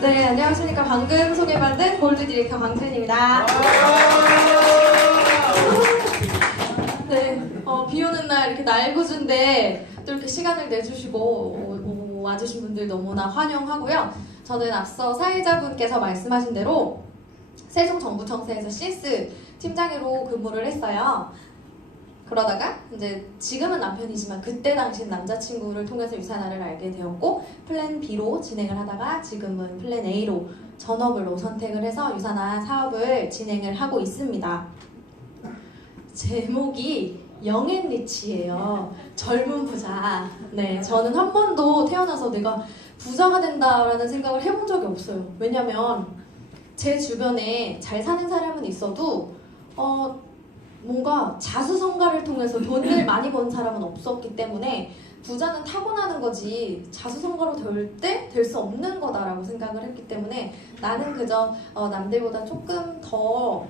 네, 안녕하십니까. 방금 소개받은 골드 디렉터 강수현입니다. 네, 비 오는 날 이렇게 날구준데 또 이렇게 시간을 내주시고 와주신 분들 너무나 환영하고요. 저는 앞서 사회자분께서 말씀하신 대로 세종정부청사에서 CS 팀장으로 근무를 했어요. 그러다가 이제 지금은 남편이지만 그때 당시 남자친구를 통해서 유산화를 알게 되었고 플랜 B로 진행을 하다가 지금은 플랜 A로 전업으로 선택을 해서 유산화 사업을 진행을 하고 있습니다. 제목이 영앤리치예요. 젊은 부자. 네, 저는 한 번도 태어나서 내가 부자가 된다라는 생각을 해본 적이 없어요. 왜냐면 제 주변에 잘 사는 사람은 있어도 뭔가 자수성가를 통해서 돈을 많이 번 사람은 없었기 때문에 부자는 타고나는 거지 자수성가로 될 수 없는 거다라고 생각을 했기 때문에 나는 그저 남들보다 조금 더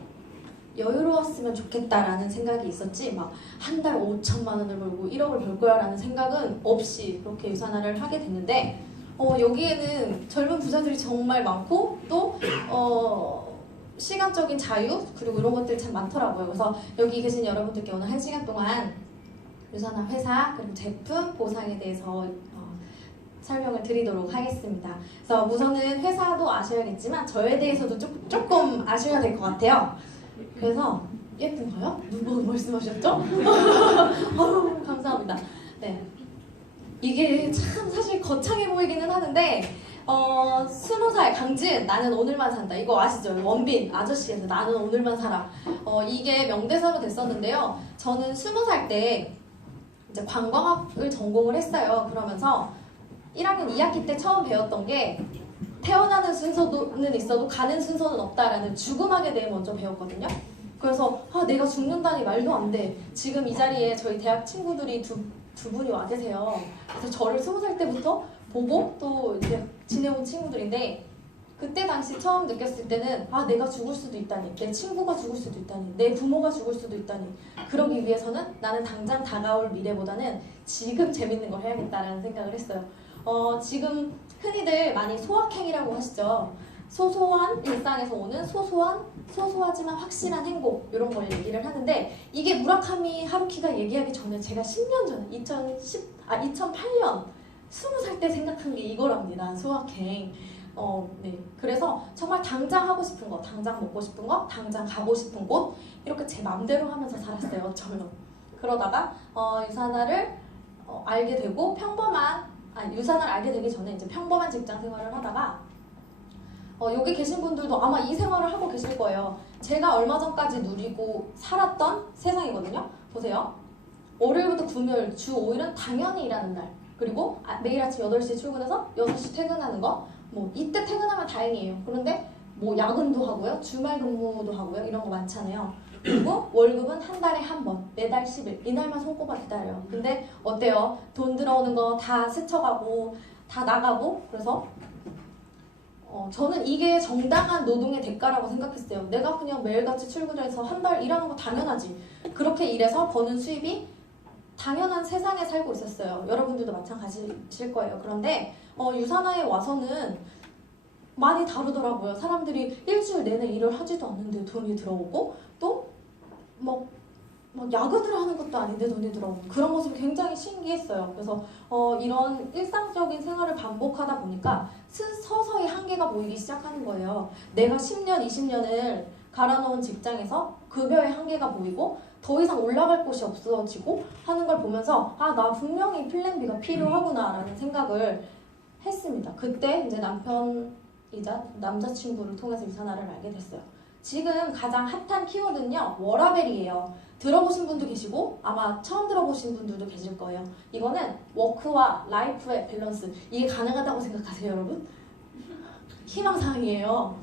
여유로웠으면 좋겠다라는 생각이 있었지 막 한 달 5천만 원을 벌고 1억을 벌 거야 라는 생각은 없이 그렇게 유산화를 하게 됐는데 여기에는 젊은 부자들이 정말 많고 또 시간적인 자유 그리고 이런 것들이 참 많더라고요. 그래서 여기 계신 여러분들께 오늘 1시간 동안 유산화 회사 그리고 제품 보상에 대해서 설명을 드리도록 하겠습니다. 그래서 우선은 회사도 아셔야겠지만 저에 대해서도 조금 아셔야 될 것 같아요. 그래서 예쁜가요? 누구 말씀하셨죠? 감사합니다. 네, 이게 참 사실 거창해 보이기는 하는데 20살 강지은 나는 오늘만 산다 이거 아시죠? 원빈 아저씨에서 나는 오늘만 살아 이게 명대사로 됐었는데요. 저는 20살 때 이제 관광학을 전공을 했어요. 그러면서 1학년 2학기 때 처음 배웠던 게 태어나는 순서는 있어도 가는 순서는 없다라는 죽음학에 대해 먼저 배웠거든요. 그래서 내가 죽는다니 말도 안 돼. 지금 이 자리에 저희 대학 친구들이 두 분이 와 계세요. 그래서 저를 20살 때부터 보고 또 이제 지내온 친구들인데 그때 당시 처음 느꼈을 때는 내가 죽을 수도 있다니, 내 친구가 죽을 수도 있다니, 내 부모가 죽을 수도 있다니 그러기 위해서는 나는 당장 다가올 미래보다는 지금 재밌는 걸 해야겠다라는 생각을 했어요. 지금 흔히들 많이 소확행이라고 하시죠. 소소한 일상에서 오는 소소하지만 확실한 행복 이런 걸 얘기를 하는데 이게 무라카미 하루키가 얘기하기 전에 제가 10년 전에 2008년 20살 때 생각한 게 이거랍니다. 소확행. 네. 그래서 정말 당장 하고 싶은 거, 당장 먹고 싶은 거, 당장 가고 싶은 곳 이렇게 제 맘대로 하면서 살았어요. 어쩌면. 그러다가 유산화를 알게 되고 유산화를 알게 되기 전에 이제 평범한 직장 생활을 하다가 여기 계신 분들도 아마 이 생활을 하고 계실 거예요. 제가 얼마 전까지 누리고 살았던 세상이거든요. 보세요. 월요일부터 금요일 주 5일은 당연히 일하는 날. 그리고 매일 아침 8시에 출근해서 6시 퇴근하는 거. 이때 퇴근하면 다행이에요. 그런데 야근도 하고요. 주말 근무도 하고요. 이런 거 많잖아요. 그리고 월급은 한 달에 한 번, 매달 10일. 이날만 손꼽아 기다려요. 근데 어때요? 돈 들어오는 거 다 스쳐가고 다 나가고 그래서 저는 이게 정당한 노동의 대가라고 생각했어요. 내가 그냥 매일같이 출근해서 한 달 일하는 거 당연하지. 그렇게 일해서 버는 수입이 당연한 세상에 살고 있었어요. 여러분들도 마찬가지실 거예요. 그런데 유산화에 와서는 많이 다르더라고요. 사람들이 일주일 내내 일을 하지도 않는데 돈이 들어오고 또 야근을 하는 것도 아닌데 돈이 들어오고 그런 모습이 굉장히 신기했어요. 그래서 이런 일상적인 생활을 반복하다 보니까 서서히 한계가 보이기 시작하는 거예요. 내가 10년, 20년을 갈아놓은 직장에서 급여의 한계가 보이고 더 이상 올라갈 곳이 없어지고 하는 걸 보면서 나 분명히 플랜 B가 필요하구나 라는 생각을 했습니다. 그때 이제 남편이자 남자친구를 통해서 유산화를 알게 됐어요. 지금 가장 핫한 키워드는요 워라밸이에요. 들어보신 분도 계시고 아마 처음 들어보신 분들도 계실 거예요. 이거는 워크와 라이프의 밸런스. 이게 가능하다고 생각하세요 여러분? 희망사항이에요.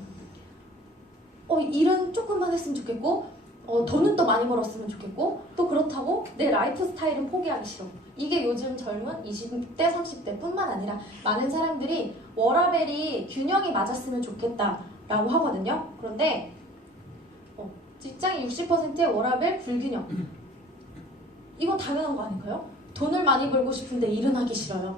일은 조금만 했으면 좋겠고 돈은 또 많이 벌었으면 좋겠고 또 그렇다고 내 라이프 스타일은 포기하기 싫어. 이게 요즘 젊은 20대, 30대 뿐만 아니라 많은 사람들이 워라밸이 균형이 맞았으면 좋겠다라고 하거든요. 그런데 직장이 60%의 워라밸 불균형. 이건 당연한 거 아닌가요? 돈을 많이 벌고 싶은데 일은 하기 싫어요.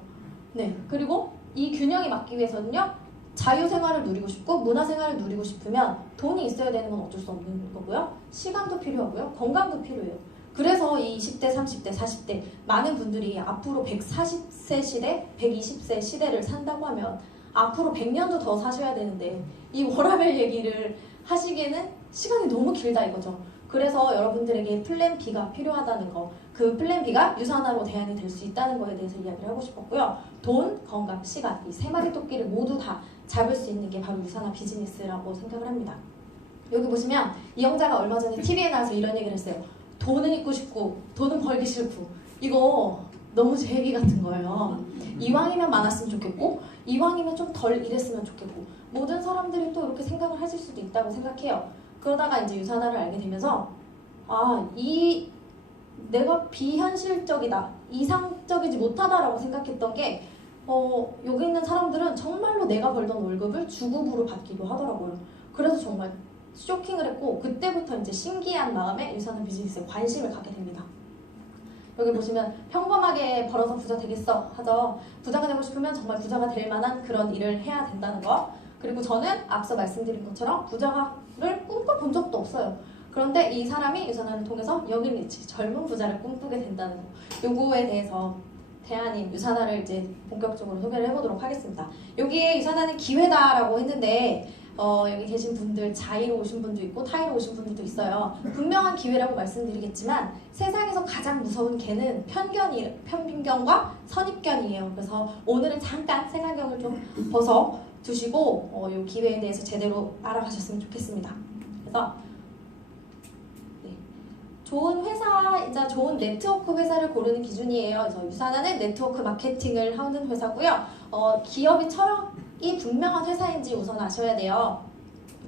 네. 그리고 이 균형이 맞기 위해서는요. 자유생활을 누리고 싶고 문화생활을 누리고 싶으면 돈이 있어야 되는 건 어쩔 수 없는 거고요. 시간도 필요하고요. 건강도 필요해요. 그래서 이 20대, 30대, 40대 많은 분들이 앞으로 140세 시대, 120세 시대를 산다고 하면 앞으로 100년도 더 사셔야 되는데 이 워라밸 얘기를 하시기에는 시간이 너무 길다 이거죠. 그래서 여러분들에게 플랜 B가 필요하다는 거, 그 플랜 B가 유산화로 대안이 될 수 있다는 거에 대해서 이야기를 하고 싶었고요. 돈, 건강, 시간 이 세 마리 토끼를 모두 다 잡을 수 있는 게 바로 유산화 비즈니스라고 생각을 합니다. 여기 보시면 이영자가 얼마 전에 TV에 나와서 이런 얘기를 했어요. 돈은 있고 싶고 돈은 벌기 싫고 이거 너무 제 얘기 같은 거예요. 이왕이면 많았으면 좋겠고 이왕이면 좀 덜 일했으면 좋겠고 모든 사람들이 또 이렇게 생각을 하실 수도 있다고 생각해요. 그러다가 이제 유산화를 알게 되면서 내가 비현실적이다, 이상적이지 못하다라고 생각했던 게 여기 있는 사람들은 정말로 내가 벌던 월급을 주급으로 받기도 하더라고요. 그래서 정말 쇼킹을 했고 그때부터 이제 신기한 마음에 유산화 비즈니스에 관심을 갖게 됩니다. 여기 보시면 평범하게 벌어서 부자 되겠어 하죠. 부자가 되고 싶으면 정말 부자가 될 만한 그런 일을 해야 된다는 거. 그리고 저는 앞서 말씀드린 것처럼 부자를 꿈꿔본 적도 없어요. 그런데 이 사람이 유산화를 통해서 여기리치 젊은 부자를 꿈꾸게 된다는 거. 요거에 대해서 대안인 유산화를 이제 본격적으로 소개를 해보도록 하겠습니다. 여기에 유산화는 기회다라고 했는데 여기 계신 분들 자의로 오신 분도 있고 타의로 오신 분들도 있어요. 분명한 기회라고 말씀드리겠지만 세상에서 가장 무서운 개는 편견과 선입견이에요. 그래서 오늘은 잠깐 생활경을 좀 벗어 두시고 이 기회에 대해서 제대로 알아가셨으면 좋겠습니다. 그래서 좋은 회사이자 좋은 네트워크 회사를 고르는 기준이에요. 그래서 유산화는 네트워크 마케팅을 하는 회사고요. 기업의 철학이 분명한 회사인지 우선 아셔야 돼요.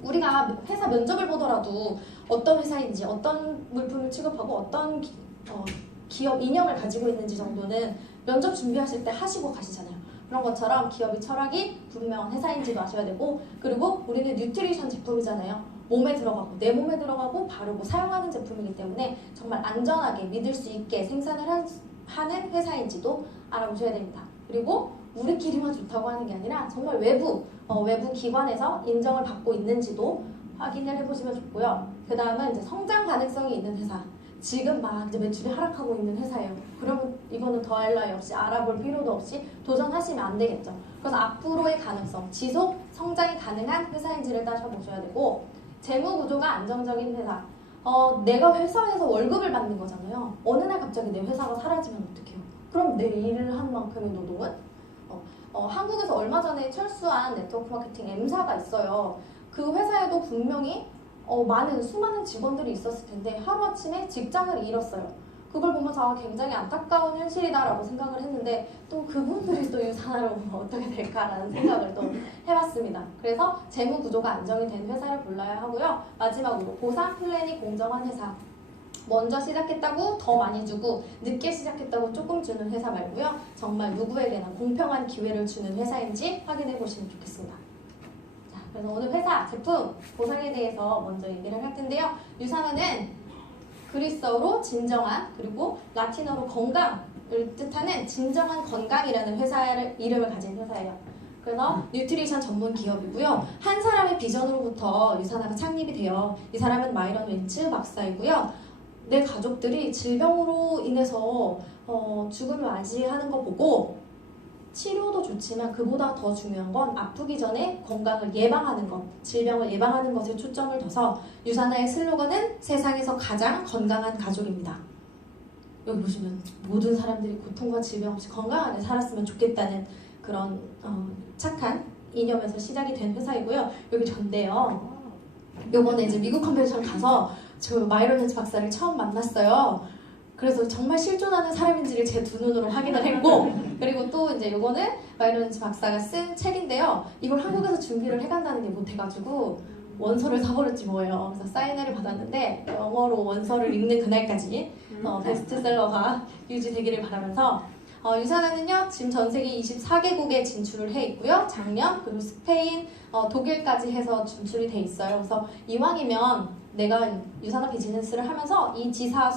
우리가 회사 면접을 보더라도 어떤 회사인지 어떤 물품을 취급하고 어떤 기업 인형을 가지고 있는지 정도는 면접 준비하실 때 하시고 가시잖아요. 그런 것처럼 기업의 철학이 분명한 회사인지도 아셔야 되고 그리고 우리는 뉴트리션 제품이잖아요. 몸에 들어가고 내 몸에 들어가고 바르고 사용하는 제품이기 때문에 정말 안전하게 믿을 수 있게 생산을 하는 회사인지도 알아보셔야 됩니다. 그리고 우리끼리만 좋다고 하는 게 아니라 정말 외부 기관에서 인정을 받고 있는지도 확인을 해보시면 좋고요. 그 다음은 이제 성장 가능성이 있는 회사. 지금 막 이제 매출이 하락하고 있는 회사예요. 그러면 이거는 더할 나위 없이 알아볼 필요도 없이 도전하시면 안 되겠죠. 그래서 앞으로의 가능성, 지속 성장이 가능한 회사인지를 따져보셔야 되고 재무 구조가 안정적인 회사. 내가 회사에서 월급을 받는 거잖아요. 어느 날 갑자기 내 회사가 사라지면 어떡해요? 그럼 내 일을 한 만큼의 노동은? 한국에서 얼마 전에 철수한 네트워크 마케팅 M사가 있어요. 그 회사에도 분명히 많은 수많은 직원들이 있었을 텐데 하루아침에 직장을 잃었어요. 그걸 보면서 굉장히 안타까운 현실이다라고 생각을 했는데 또 그분들이 또 유산화를 보면 어떻게 될까라는 생각을 또 해봤습니다. 그래서 재무 구조가 안정이 된 회사를 골라야 하고요. 마지막으로 보상 플랜이 공정한 회사. 먼저 시작했다고 더 많이 주고 늦게 시작했다고 조금 주는 회사 말고요. 정말 누구에게나 공평한 기회를 주는 회사인지 확인해 보시면 좋겠습니다. 자, 그래서 오늘 회사, 제품, 보상에 대해서 먼저 얘기를 할 텐데요. 유산화는 그리스어로 진정한 그리고 라틴어로 건강을 뜻하는 진정한 건강이라는 회사의 이름을 가진 회사예요. 그래서 뉴트리션 전문 기업이고요. 한 사람의 비전으로부터 유산화가 창립이 돼요. 이 사람은 마이런 웬츠 박사이고요. 내 가족들이 질병으로 인해서 죽음을 맞이하는 거 보고 치료도 좋지만 그보다 더 중요한 건 아프기 전에 건강을 예방하는 것, 질병을 예방하는 것에 초점을 둬서 유산화의 슬로건은 세상에서 가장 건강한 가족입니다. 여기 보시면 모든 사람들이 고통과 질병 없이 건강하게 살았으면 좋겠다는 그런 착한 이념에서 시작이 된 회사이고요. 여기 전데요. 요번에 이제 미국 컨벤션 가서 저 마이런 웬츠 박사를 처음 만났어요. 그래서 정말 실존하는 사람인지를 제 두 눈으로 확인을 했고 그리고 또 이제 요거는 마이런 웬츠 박사가 쓴 책인데요. 이걸 한국에서 준비를 해간다는 게 못해가지고 원서를 사버렸지 뭐예요. 그래서 사인회를 받았는데 영어로 원서를 읽는 그날까지 베스트셀러가 유지되기를 바라면서 유산화는요 지금 전 세계 24개국에 진출을 해 있고요. 작년 그리고 스페인, 독일까지 해서 진출이 돼 있어요. 그래서 이왕이면 내가 유산화 비즈니스를 하면서 이 지사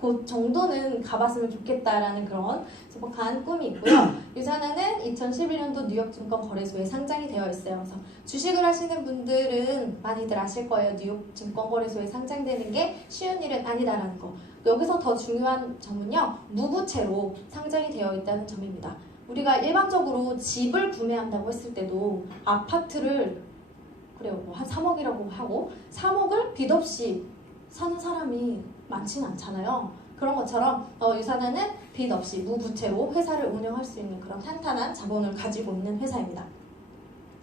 그 정도는 가봤으면 좋겠다라는 그런 소박한 꿈이 있고요. 유산하는 2011년도 뉴욕 증권거래소에 상장이 되어 있어요. 그래서 주식을 하시는 분들은 많이들 아실 거예요. 뉴욕 증권거래소에 상장되는 게 쉬운 일은 아니다라는 거. 여기서 더 중요한 점은요, 무부채로 상장이 되어 있다는 점입니다. 우리가 일반적으로 집을 구매한다고 했을 때도 아파트를 그래요, 뭐 한 3억이라고 하고 3억을 빚 없이 사는 사람이 많지는 않잖아요. 그런 것처럼 유산하는 빚 없이 무부채로 회사를 운영할 수 있는 그런 탄탄한 자본을 가지고 있는 회사입니다.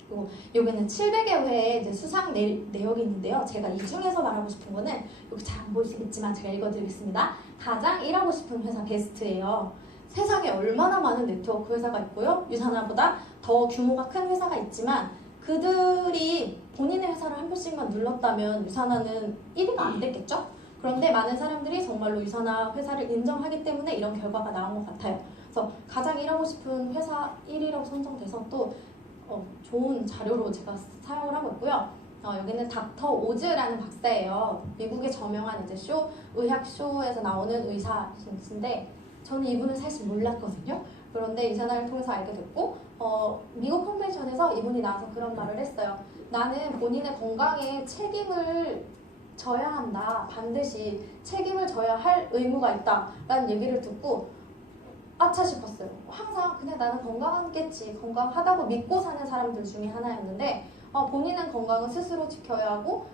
그리고 여기는 700여 회의 이제 수상 내역이 있는데요. 제가 이 중에서 말하고 싶은 거는 여기 잘 안 보이시겠지만 제가 읽어드리겠습니다. 가장 일하고 싶은 회사 베스트예요. 세상에 얼마나 많은 네트워크 회사가 있고요. 유산하보다 더 규모가 큰 회사가 있지만 그들이 본인의 회사를 한 번씩만 눌렀다면 유산하는 1위가 안 됐겠죠? 그런데 많은 사람들이 정말로 유산하 회사를 인정하기 때문에 이런 결과가 나온 것 같아요. 그래서 가장 일하고 싶은 회사 1위라고 선정돼서 또 좋은 자료로 제가 사용을 하고 있고요. 여기는 닥터 오즈라는 박사예요. 미국의 저명한 이제 의학 쇼에서 나오는 의사신데 저는 이분을 사실 몰랐거든요. 그런데 유산하를 통해서 알게 됐고 미국 컨벤션에서 이분이 나와서 그런 말을 했어요. 나는 본인의 건강에 책임을 져야 한다. 반드시 책임을 져야 할 의무가 있다. 라는 얘기를 듣고 아차 싶었어요. 항상 그냥 나는 건강하겠지. 건강하다고 믿고 사는 사람들 중에 하나였는데 본인은 건강을 스스로 지켜야 하고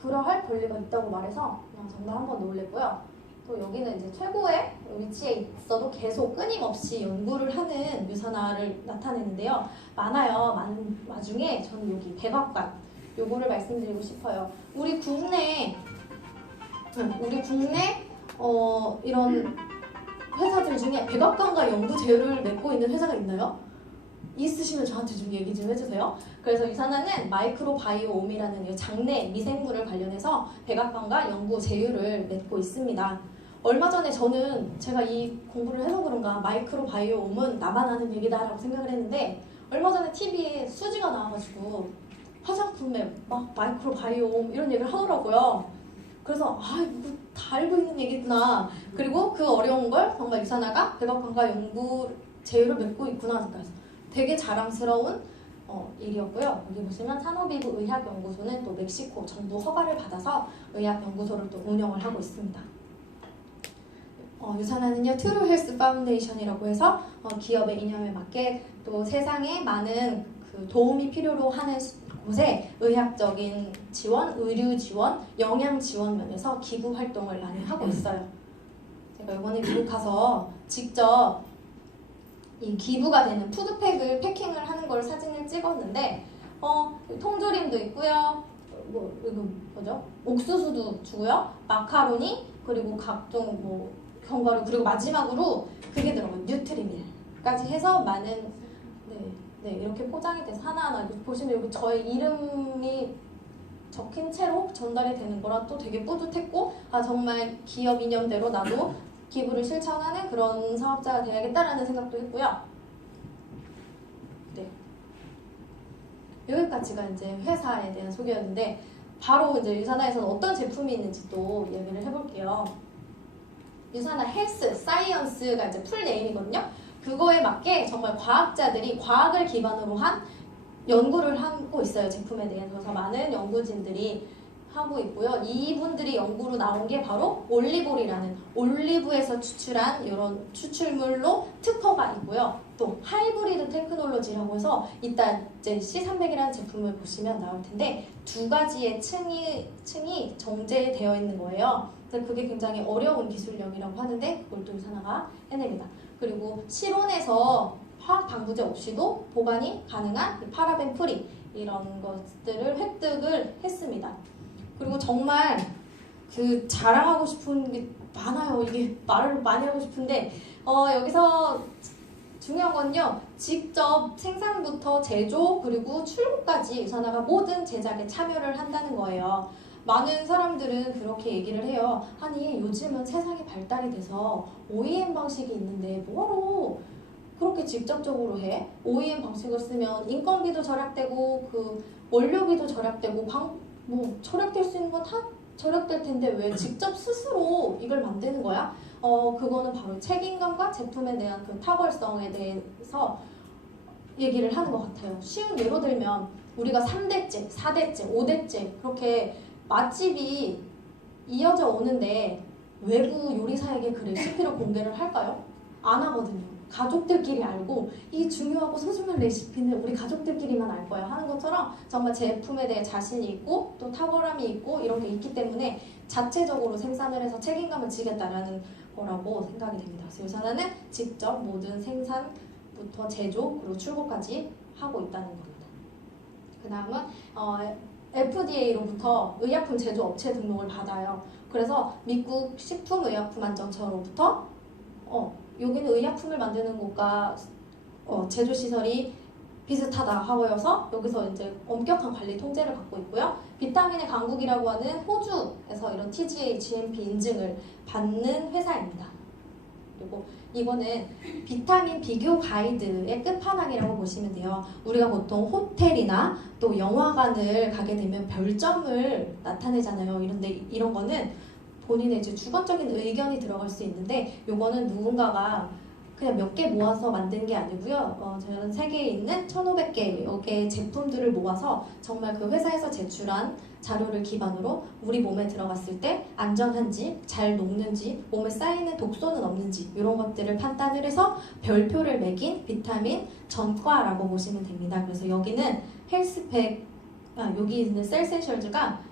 그러할 권리가 있다고 말해서 그냥 정말 한번 놀랬고요. 또 여기는 이제 최고의 위치에 있어도 계속 끊임없이 연구를 하는 유산하를 나타내는데요. 많은 와중에 저는 여기 백악관 요거를 말씀드리고 싶어요. 우리 국내 이런 회사들 중에 백악관과 연구 제휴를 맺고 있는 회사가 있나요? 있으시면 저한테 좀 얘기 좀 해주세요. 그래서 유산하는 마이크로바이오옴이라는 장내 미생물을 관련해서 백악관과 연구 제휴를 맺고 있습니다. 얼마 전에 제가 이 공부를 해서 그런가 마이크로바이오옴은 나만 아는 얘기다라고 생각을 했는데 얼마 전에 TV에 수지가 나와가지고 화장품에 막 마이크로바이옴 이런 얘기를 하더라고요. 그래서 이거 다 알고 있는 얘기구나. 그리고 그 어려운 걸 정말 유산하가 백악관과 연구 제휴를 맺고 있구나. 그래서 되게 자랑스러운 일이었고요. 여기 보시면 산호비브 의학연구소는 또 멕시코 정부 허가를 받아서 의학연구소를 또 운영을 하고 있습니다. 유산하는요 트루 헬스 파운데이션이라고 해서 기업의 이념에 맞게 또 세상에 많은 그 도움이 필요로 하는 곳에 의학적인 지원, 의류 지원, 영양 지원 면에서 기부 활동을 많이 하고 있어요. 제가 이번에 미국 가서 직접 이 기부가 되는 푸드팩을 패킹을 하는 걸 사진을 찍었는데 통조림도 있고요. 이거 뭐죠? 옥수수도 주고요. 마카로니 그리고 각종 견과류 그리고 마지막으로 그게 들어가요. 뉴트리밀까지 해서 많은 이렇게 포장이 돼서 하나하나 보시면 여기 저의 이름이 적힌 채로 전달이 되는 거라 또 되게 뿌듯했고 정말 기업 이념대로 나도 기부를 실천하는 그런 사업자가 되야겠다라는 생각도 했고요. 여기까지가 이제 회사에 대한 소개였는데 바로 이제 유산하에서는 어떤 제품이 있는지 또 얘기를 해볼게요. 유산하 헬스, 사이언스가 이제 풀 네임이거든요. 그거에 맞게 정말 과학자들이 과학을 기반으로 한 연구를 하고 있어요. 제품에 대해서. 그래서 많은 연구진들이 하고 있고요. 이분들이 연구로 나온 게 바로 올리볼이라는 올리브에서 추출한 이런 추출물로 특허가 있고요. 또 하이브리드 테크놀로지라고 해서 이따 이제 C300이라는 제품을 보시면 나올 텐데 두 가지의 층이 정제되어 있는 거예요. 그래서 그게 굉장히 어려운 기술력이라고 하는데 그걸 또 유산하가 해냅니다. 그리고 실온에서 화학 방부제 없이도 보관이 가능한 파라벤 프리 이런 것들을 획득을 했습니다. 그리고 정말 그 자랑하고 싶은 게 많아요. 이게 말을 많이 하고 싶은데 여기서 중요한 건요. 직접 생산부터 제조 그리고 출고까지 유산하가 모든 제작에 참여를 한다는 거예요. 많은 사람들은 그렇게 얘기를 해요. 아니 요즘은 세상이 발달이 돼서 OEM 방식이 있는데 뭐로 그렇게 직접적으로 해? OEM 방식을 쓰면 인건비도 절약되고 그 원료비도 절약되고 절약될 수 있는 건 다 절약될 텐데 왜 직접 스스로 이걸 만드는 거야? 그거는 바로 책임감과 제품에 대한 그 탁월성에 대해서 얘기를 하는 것 같아요. 쉬운 예로 들면 우리가 3대째, 4대째, 5대째 그렇게 맛집이 이어져 오는데 외부 요리사에게 그 레시피를 공개를 할까요? 안 하거든요. 가족들끼리 알고 이 중요하고 소중한 레시피는 우리 가족들끼리만 알 거야 하는 것처럼 정말 제품에 대해 자신이 있고 또 탁월함이 있고 이런 게 있기 때문에 자체적으로 생산을 해서 책임감을 지겠다라는 거라고 생각이 됩니다. 그래서 유산화는 직접 모든 생산부터 제조 그리고 출고까지 하고 있다는 겁니다. 그 다음은 FDA로부터 의약품 제조업체 등록을 받아요. 그래서 미국 식품의약품안전처로부터 여기는 의약품을 만드는 곳과 제조시설이 비슷하다 하여서 여기서 이제 엄격한 관리 통제를 받고 있고요. 비타민의 강국이라고 하는 호주에서 이런 TGA, GMP 인증을 받는 회사입니다. 그리고 이거는 비타민 비교 가이드의 끝판왕이라고 보시면 돼요. 우리가 보통 호텔이나 또 영화관을 가게 되면 별점을 나타내잖아요. 이런 거는 본인의 이제 주관적인 의견이 들어갈 수 있는데 요거는 누군가가 그냥 몇 개 모아서 만든 게 아니고요. 저는 세계에 있는 1,500개의 제품들을 모아서 정말 그 회사에서 제출한 자료를 기반으로 우리 몸에 들어갔을 때 안전한지, 잘 녹는지, 몸에 쌓이는 독소는 없는지 이런 것들을 판단을 해서 별표를 매긴 비타민 전과라고 보시면 됩니다. 그래서 여기는 헬스팩, 여기 있는 셀센셜즈가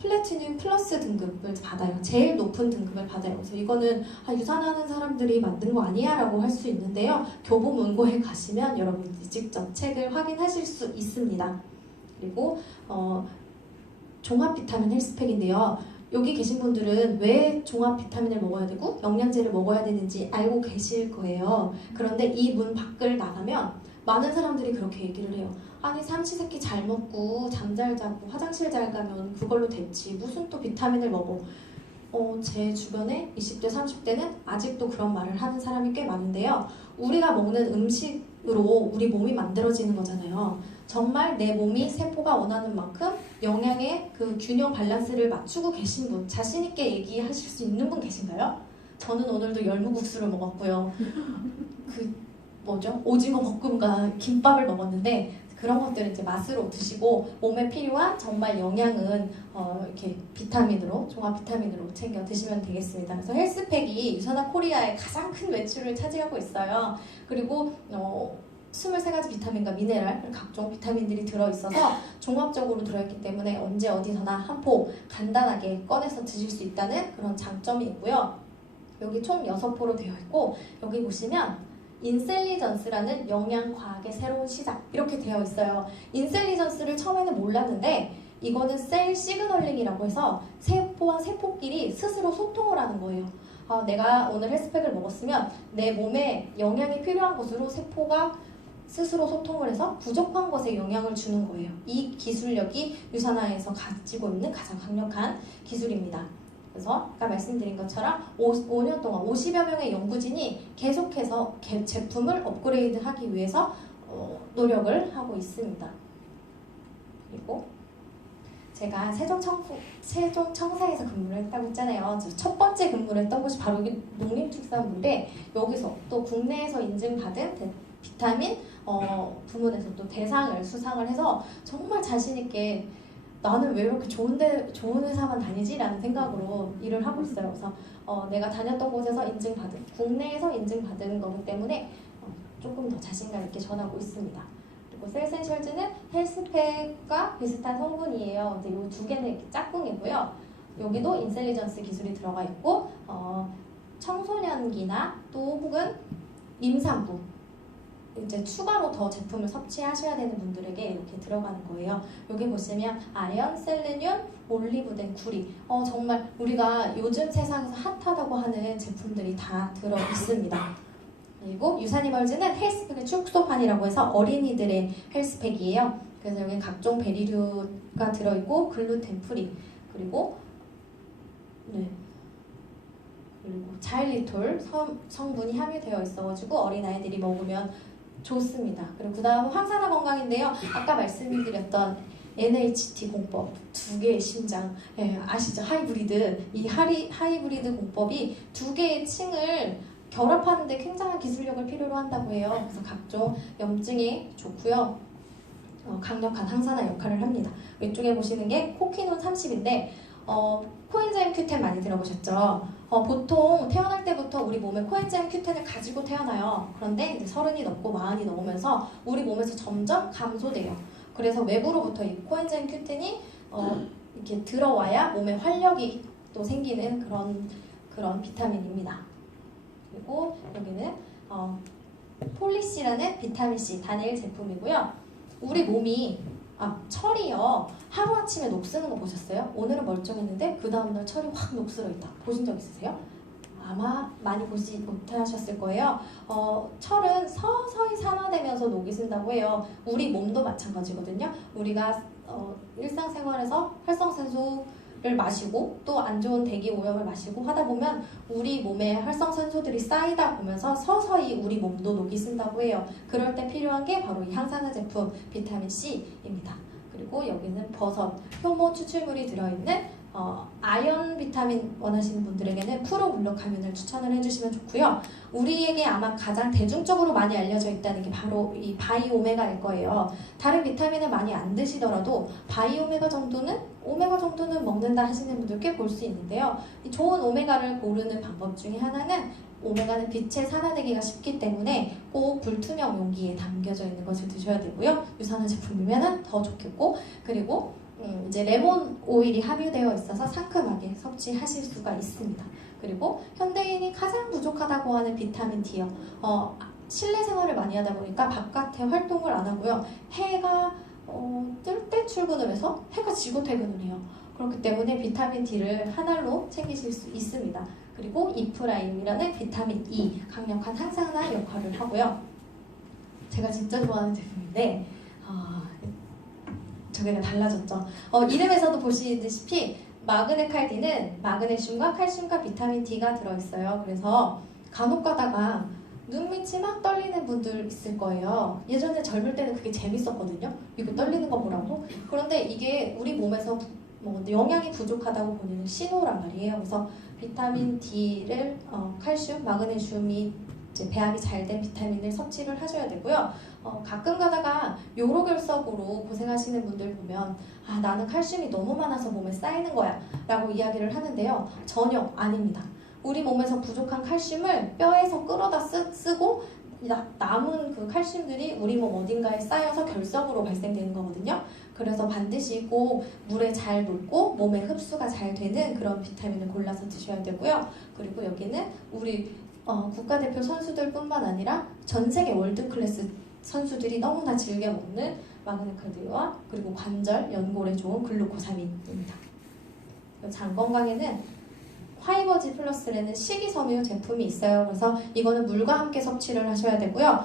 플래티늄 플러스 등급을 받아요. 제일 높은 등급을 받아요. 그래서 이거는 유산하는 사람들이 만든 거 아니야 라고 할 수 있는데요. 교보문고에 가시면 여러분들이 직접 책을 확인하실 수 있습니다. 그리고 종합 비타민 헬스팩인데요. 여기 계신 분들은 왜 종합 비타민을 먹어야 되고 영양제를 먹어야 되는지 알고 계실 거예요. 그런데 이 문 밖을 나가면 많은 사람들이 그렇게 얘기를 해요. 아니 삼시세끼 잘 먹고 잠 잘 자고 화장실 잘 가면 그걸로 됐지 무슨 또 비타민을 먹어. 제 주변에 20대 30대는 아직도 그런 말을 하는 사람이 꽤 많은데요. 우리가 먹는 음식으로 우리 몸이 만들어지는 거잖아요. 정말 내 몸이 세포가 원하는 만큼 영양의 그 균형 밸런스를 맞추고 계신 분, 자신 있게 얘기하실 수 있는 분 계신가요? 저는 오늘도 열무국수를 먹었고요. 오징어 볶음과 김밥을 먹었는데 그런 것들은 이제 맛으로 드시고 몸에 필요한 정말 영양은 이렇게 비타민으로 종합 비타민으로 챙겨 드시면 되겠습니다. 그래서 헬스팩이 유산화 코리아의 가장 큰 매출을 차지하고 있어요. 그리고 23가지 비타민과 미네랄, 각종 비타민들이 들어있어서 종합적으로 들어있기 때문에 언제 어디서나 한 포 간단하게 꺼내서 드실 수 있다는 그런 장점이 있고요. 여기 총 6포로 되어 있고 여기 보시면 인셀리전스라는 영양과학의 새로운 시작 이렇게 되어 있어요. 인셀리전스를 처음에는 몰랐는데 이거는 셀 시그널링이라고 해서 세포와 세포끼리 스스로 소통을 하는 거예요. 내가 오늘 헬스팩을 먹었으면 내 몸에 영양이 필요한 곳으로 세포가 스스로 소통을 해서 부족한 것에 영향을 주는 거예요. 이 기술력이 유산화에서 가지고 있는 가장 강력한 기술입니다. 그래서 아까 말씀드린 것처럼 5년 동안 50여 명의 연구진이 계속해서 제품을 업그레이드하기 위해서 노력을 하고 있습니다. 그리고 제가 세종청사에서 근무를 했다고 했잖아요. 첫 번째 근무를 했던 곳이 바로 여기 농림축산부인데 여기서 또 국내에서 인증받은 비타민 부문에서 또 대상을 수상을 해서 정말 자신있게 나는 왜 이렇게 좋은 회사만 다니지? 라는 생각으로 일을 하고 있어요. 그래서 내가 다녔던 곳에서 인증받은, 국내에서 인증받은 거기 때문에 조금 더 자신감 있게 전하고 있습니다. 그리고 셀센셜즈는 헬스팩과 비슷한 성분이에요. 근데 이 두 개는 이렇게 짝꿍이고요. 여기도 인셀리전스 기술이 들어가 있고 청소년기나 또 혹은 임산부 이제 추가로 더 제품을 섭취하셔야 되는 분들에게 이렇게 들어가는 거예요. 여기 보시면 아연, 셀레늄, 몰리브덴, 구리 정말 우리가 요즘 세상에서 핫하다고 하는 제품들이 다 들어 있습니다. 그리고 유사니멀즈는 헬스팩의 축소판이라고 해서 어린이들의 헬스팩이에요. 그래서 여기 각종 베리류가 들어있고 글루텐 프리 그리고 자일리톨 성분이 함유되어 있어가지고 어린아이들이 먹으면 좋습니다. 그리고 그 다음은 황산화 건강인데요. 아까 말씀드렸던 NHT 공법, 두 개의 심장, 예, 아시죠? 하이브리드. 이 하이브리드 공법이 두 개의 층을 결합하는데 굉장한 기술력을 필요로 한다고 해요. 그래서 각종 염증에 좋고요. 강력한 항산화 역할을 합니다. 왼쪽에 보시는 게 코키논 30인데 코엔자임 Q10 많이 들어보셨죠? 보통 태어날 때부터 우리 몸에 코엔자임 Q10을 가지고 태어나요. 그런데 이제 30이 넘고 40이 넘으면서 우리 몸에서 점점 감소돼요. 그래서 외부로부터 이 코엔자임 Q10이 이렇게 들어와야 몸에 활력이 또 생기는 그런 비타민입니다. 그리고 여기는 폴리시라는 비타민C 단일 제품이고요. 우리 몸이 철이요. 하루아침에 녹쓰는 거 보셨어요? 오늘은 멀쩡했는데 그 다음날 철이 확 녹슬어 있다. 보신 적 있으세요? 아마 많이 보지 못하셨을 거예요. 철은 서서히 산화되면서 녹이 쓴다고 해요. 우리 몸도 마찬가지거든요. 우리가 일상생활에서 활성산소를 마시고 또 안 좋은 대기 오염을 마시고 하다 보면 우리 몸에 활성산소들이 쌓이다 보면서 서서히 우리 몸도 녹이 쓴다고 해요. 그럴 때 필요한 게 바로 이 항산화 제품 비타민 C입니다. 그리고 여기는 버섯, 효모 추출물이 들어있는 아연 비타민 원하시는 분들에게는 프로블록하민을 추천을 해주시면 좋고요. 우리에게 아마 가장 대중적으로 많이 알려져 있다는 게 바로 이 바이오메가일 거예요. 다른 비타민을 많이 안 드시더라도 바이오메가 정도는 먹는다 하시는 분들께 볼 수 있는데요. 이 좋은 오메가를 고르는 방법 중에 하나는 오메가는 빛에 산화되기가 쉽기 때문에 꼭 불투명 용기에 담겨져 있는 것을 드셔야 되고요. 유산화 제품이면 더 좋겠고, 그리고 이제 레몬 오일이 함유되어 있어서 상큼하게 섭취하실 수가 있습니다. 그리고 현대인이 가장 부족하다고 하는 비타민 D요. 실내 생활을 많이 하다 보니까 바깥에 활동을 안 하고요. 해가 뜰 때 출근을 해서 해가 지고 퇴근을 해요. 그렇기 때문에 비타민 D를 한 알로 챙기실 수 있습니다. 그리고 이프라임이라는 비타민 E, 강력한 항산화 역할을 하고요. 제가 진짜 좋아하는 제품인데 저게가 달라졌죠. 이름에서도 보시다시피 마그네칼디는 마그네슘과 칼슘과 비타민 D가 들어있어요. 그래서 간혹 가다가 눈 밑이 막 떨리는 분들 있을 거예요. 예전에 젊을 때는 그게 재밌었거든요. 이거 떨리는 거 뭐라고? 그런데 이게 우리 몸에서 영양이 부족하다고 보이는 신호란 말이에요. 그래서 비타민 D를 칼슘, 마그네슘이 이제 배합이 잘 된 비타민을 섭취를 하셔야 되고요. 가끔 가다가 요로결석으로 고생하시는 분들 보면 나는 칼슘이 너무 많아서 몸에 쌓이는 거야 라고 이야기를 하는데요. 전혀 아닙니다. 우리 몸에서 부족한 칼슘을 뼈에서 끌어다 쓰고 남은 그 칼슘들이 우리 몸 어딘가에 쌓여서 결석으로 발생되는 거거든요. 그래서 반드시 꼭 물에 잘 묽고 몸에 흡수가 잘 되는 그런 비타민을 골라서 드셔야 되고요. 그리고 여기는 우리 국가대표 선수들뿐만 아니라 전 세계 월드클래스 선수들이 너무나 즐겨 먹는 마그네칼디와 그리고 관절, 연골에 좋은 글루코사민입니다. 장 건강에는 화이버지 플러스라는 식이섬유 제품이 있어요. 그래서 이거는 물과 함께 섭취를 하셔야 되고요.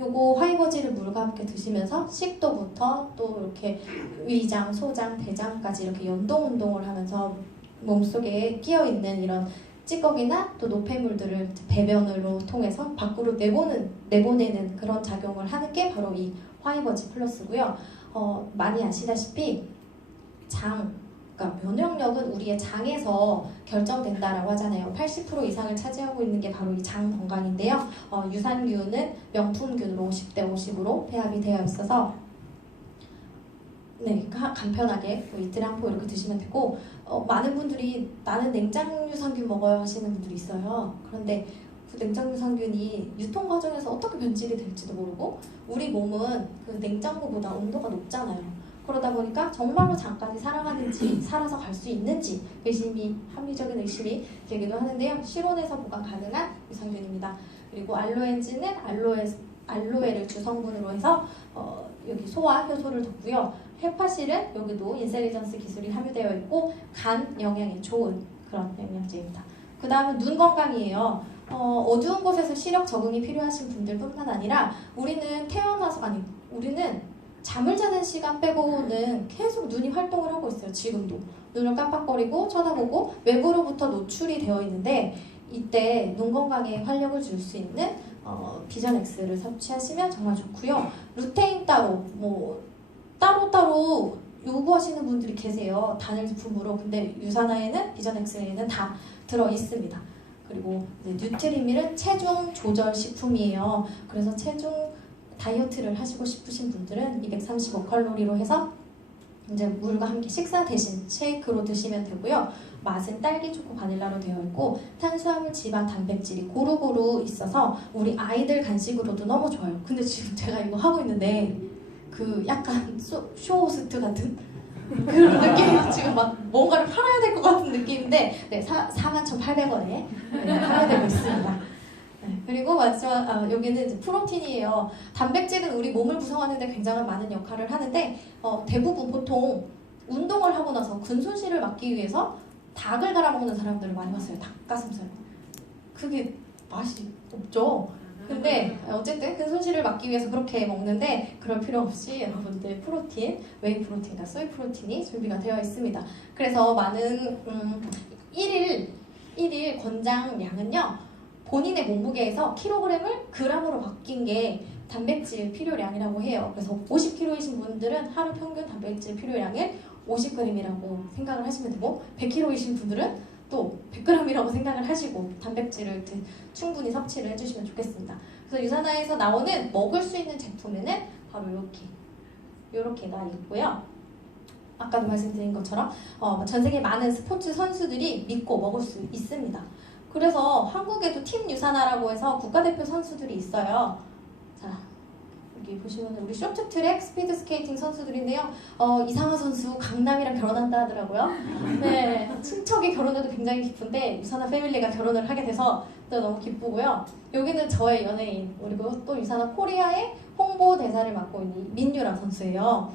요거 화이버지를 물과 함께 드시면서 식도부터 또 이렇게 위장, 소장, 대장까지 이렇게 연동 운동을 하면서 몸속에 끼어있는 이런 찌꺼기나 또 노폐물들을 배변으로 통해서 밖으로 내보내는 그런 작용을 하는 게 바로 이 화이버지 플러스고요. 많이 아시다시피 그러니까 면역력은 우리의 장에서 결정된다라고 하잖아요. 80% 이상을 차지하고 있는 게 바로 이 장 건강인데요. 유산균은 명품균으로 50대 50으로 배합이 되어 있어서 간편하게 이틀에 한 포 이렇게 드시면 되고 많은 분들이 나는 냉장 유산균 먹어요 하시는 분들이 있어요. 그런데 그 냉장 유산균이 유통 과정에서 어떻게 변질이 될지도 모르고 우리 몸은 그 냉장고보다 온도가 높잖아요. 그러다 보니까 정말로 장까지 살아가는지 살아서 갈 수 있는지 합리적인 의심이 되기도 하는데요. 실온에서 보관 가능한 유산균입니다. 그리고 알로엔진은 알로에를 주성분으로 해서 여기 소화 효소를 뒀고요. 헤파실은 여기도 인셀리전스 기술이 함유되어 있고 간 영양에 좋은 그런 영양제입니다. 그 다음은 눈 건강이에요. 어두운 곳에서 시력 적응이 필요하신 분들뿐만 아니라 우리는 잠을 자는 시간 빼고는 계속 눈이 활동을 하고 있어요. 지금도 눈을 깜빡거리고 쳐다보고 외부로부터 노출이 되어 있는데 이때 눈 건강에 활력을 줄 수 있는 비전 X를 섭취하시면 정말 좋고요. 루테인 따로 요구하시는 분들이 계세요. 단일 제품으로. 근데 유사나에는 비전 엑스에는 다 들어 있습니다. 그리고 뉴트리밀은 체중 조절 식품이에요. 그래서 체중 다이어트를 하시고 싶으신 분들은 235칼로리로 해서 이제 물과 함께 식사 대신 쉐이크로 드시면 되고요. 맛은 딸기, 초코, 바닐라로 되어 있고 탄수화물, 지방, 단백질이 고루고루 있어서 우리 아이들 간식으로도 너무 좋아요. 근데 지금 제가 이거 하고 있는데 그 약간 쇼호스트 같은 그런 느낌이 지금 막 뭔가를 팔아야 될 것 같은 느낌인데 네, 41,800원에 네, 팔아야 되고 있습니다. 네, 그리고 마지막 여기는 이제 프로틴이에요. 단백질은 우리 몸을 구성하는 데 굉장히 많은 역할을 하는데 대부분 보통 운동을 하고 나서 근손실을 막기 위해서 닭을 갈아 먹는 사람들을 많이 봤어요. 닭가슴살. 그게 맛이 없죠. 근데 어쨌든 근손실을 막기 위해서 그렇게 먹는데 그럴 필요 없이 여러분들 프로틴, 웨이 프로틴과 소이 프로틴이 준비가 되어 있습니다. 그래서 많은 1일 권장량은요. 본인의 몸무게에서 킬로그램을 그램으로 바뀐 게 단백질 필요량이라고 해요. 그래서 50kg이신 분들은 하루 평균 단백질 필요량을 50g이라고 생각을 하시면 되고 100kg이신 분들은 또 100g이라고 생각을 하시고 단백질을 충분히 섭취를 해주시면 좋겠습니다. 그래서 유사나에서 나오는 먹을 수 있는 제품에는 바로 이렇게가 있고요. 아까도 말씀드린 것처럼 전 세계 많은 스포츠 선수들이 믿고 먹을 수 있습니다. 그래서 한국에도 팀 유사나라고 해서 국가대표 선수들이 있어요. 자, 여기 보시면 우리 쇼트트랙, 스피드 스케이팅 선수들인데요. 이상화 선수 강남이랑 결혼한다 하더라고요. 네, 친척이 결혼해도 굉장히 기쁜데 유사나 패밀리가 결혼을 하게 돼서 또 너무 기쁘고요. 여기는 저의 연예인, 그리고 또 유사나 코리아의 홍보 대사를 맡고 있는 민유라 선수예요.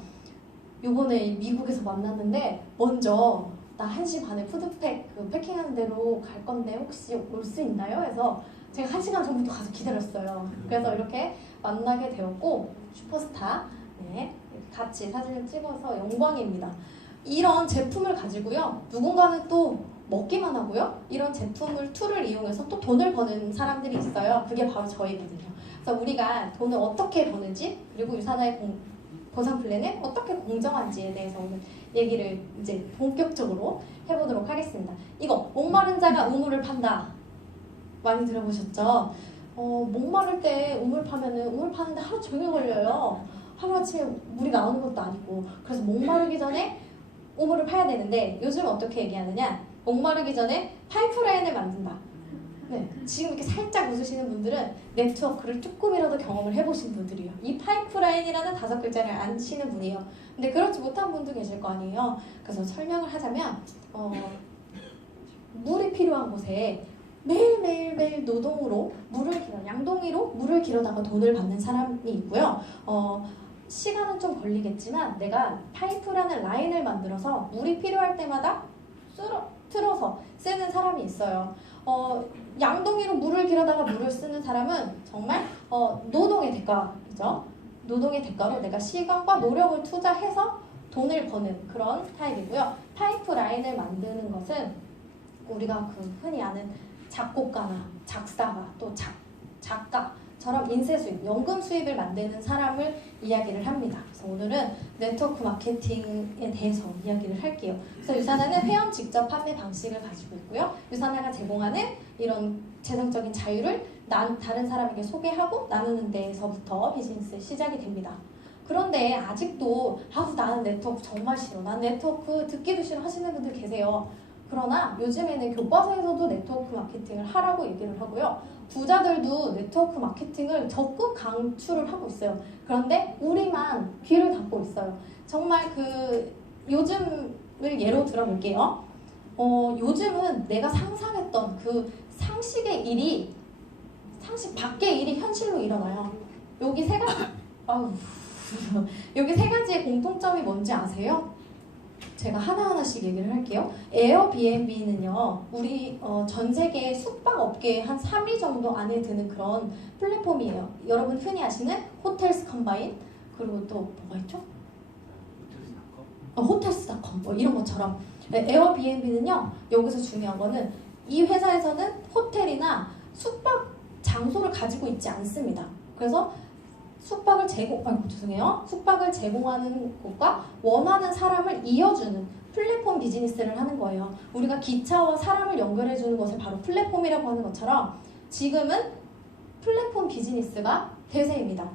요번에 미국에서 만났는데 먼저 나 1시 반에 푸드팩 패킹하는 대로 갈 건데 혹시 올 수 있나요? 해서 제가 1시간 전부터 가서 기다렸어요. 그래서 이렇게 만나게 되었고 슈퍼스타 네, 같이 사진을 찍어서 영광입니다. 이런 제품을 가지고요. 누군가는 또 먹기만 하고요. 이런 제품을 툴을 이용해서 또 돈을 버는 사람들이 있어요. 그게 바로 저희거든요. 그래서 우리가 돈을 어떻게 버는지 그리고 유사나의 보상 플랜을 어떻게 공정한지에 대해서 오늘 얘기를 이제 본격적으로 해보도록 하겠습니다. 이거 목마른 자가 우물을 판다 많이 들어보셨죠? 목마를 때 우물 파면은 우물 파는데 하루 종일 걸려요. 하루아침에 물이 나오는 것도 아니고 그래서 목마르기 전에 우물을 파야 되는데 요즘 어떻게 얘기하느냐? 목마르기 전에 파이프라인을 만든다. 네, 지금 이렇게 살짝 웃으시는 분들은 네트워크를 조금이라도 경험을 해보신 분들이에요. 이 파이프라인이라는 5글자를 안 치는 분이에요. 근데 그렇지 못한 분도 계실 거 아니에요. 그래서 설명을 하자면 물이 필요한 곳에 매일매일 노동으로 양동이로 물을 길어다가 돈을 받는 사람이 있고요. 시간은 좀 걸리겠지만 내가 파이프라는 라인을 만들어서 물이 필요할 때마다 틀어서 쓰는 사람이 있어요. 양동이로 물을 길어다가 물을 쓰는 사람은 정말 노동의 대가죠. 노동의 대가로 내가 시간과 노력을 투자해서 돈을 버는 그런 타입이고요. 파이프라인을 만드는 것은 우리가 흔히 아는 작곡가나 작사가 또 작가처럼 인쇄 수입, 연금 수입을 만드는 사람을 이야기를 합니다. 그래서 오늘은 네트워크 마케팅에 대해서 이야기를 할게요. 그래서 유사나는 회원 직접 판매 방식을 가지고 있고요. 유사나가 제공하는 이런 재정적인 자유를 다른 사람에게 소개하고 나누는 데에서부터 비즈니스 시작이 됩니다. 그런데 아직도 나는 네트워크 정말 싫어. 난 네트워크 듣기도 싫어 하시는 분들 계세요. 그러나 요즘에는 교과서에서도 네트워크 마케팅을 하라고 얘기를 하고요. 부자들도 네트워크 마케팅을 적극 강추를 하고 있어요. 그런데 우리만 귀를 닫고 있어요. 정말 요즘을 예로 들어볼게요. 요즘은 내가 상상했던 그 상식 밖의 일이 현실로 일어나요. 여기 세 가지의 공통점이 뭔지 아세요? 제가 하나하나씩 얘기를 할게요. 에어비앤비는요, 우리 전 세계 숙박업계의 한 3위 정도 안에 드는 그런 플랫폼이에요. 여러분 흔히 아시는 호텔스 컴바인, 그리고 또 뭐가 있죠? 호텔스닷컴 뭐 이런 것처럼. 에어비앤비는요, 여기서 중요한 거는 이 회사에서는 호텔이나 숙박 장소를 가지고 있지 않습니다. 그래서 숙박을 제공하는 곳과 원하는 사람을 이어주는 플랫폼 비즈니스를 하는 거예요. 우리가 기차와 사람을 연결해주는 것을 바로 플랫폼이라고 하는 것처럼 지금은 플랫폼 비즈니스가 대세입니다.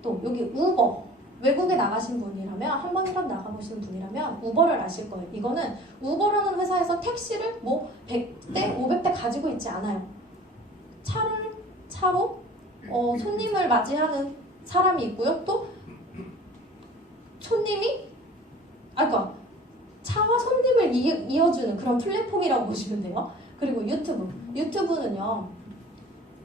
또 여기 우버, 외국에 나가신 분이라면, 한 번이라도 나가보시는 분이라면 우버를 아실 거예요. 이거는 우버라는 회사에서 택시를 뭐 100대, 500대 가지고 있지 않아요. 차로 손님을 맞이하는 사람이 있고요. 또 그러니까 차와 손님을 이어주는 그런 플랫폼이라고 보시면 돼요. 그리고 유튜브는요.